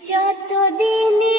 যতদিনে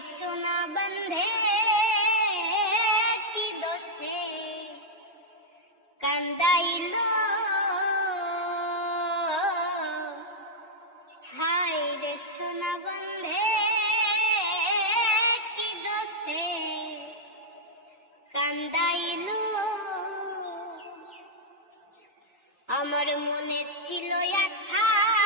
সোনা বন্ধে কি দোষে? কান্দাইল। হাই রে সোনা বন্ধে কি দোষে? কান্দাইল। আমার মনে ছিল আশা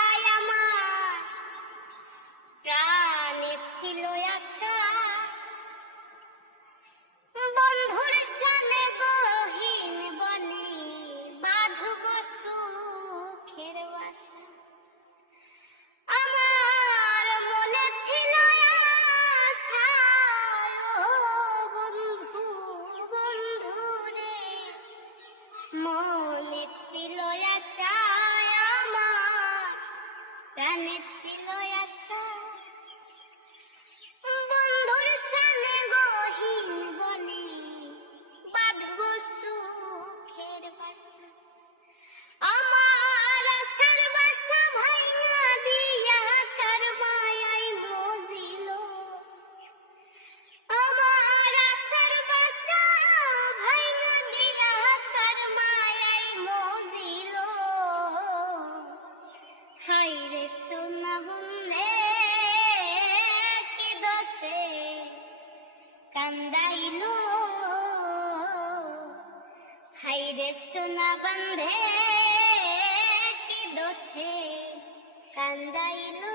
হৃদেশ না বন্ধে কি দোষে? কান্দাইলো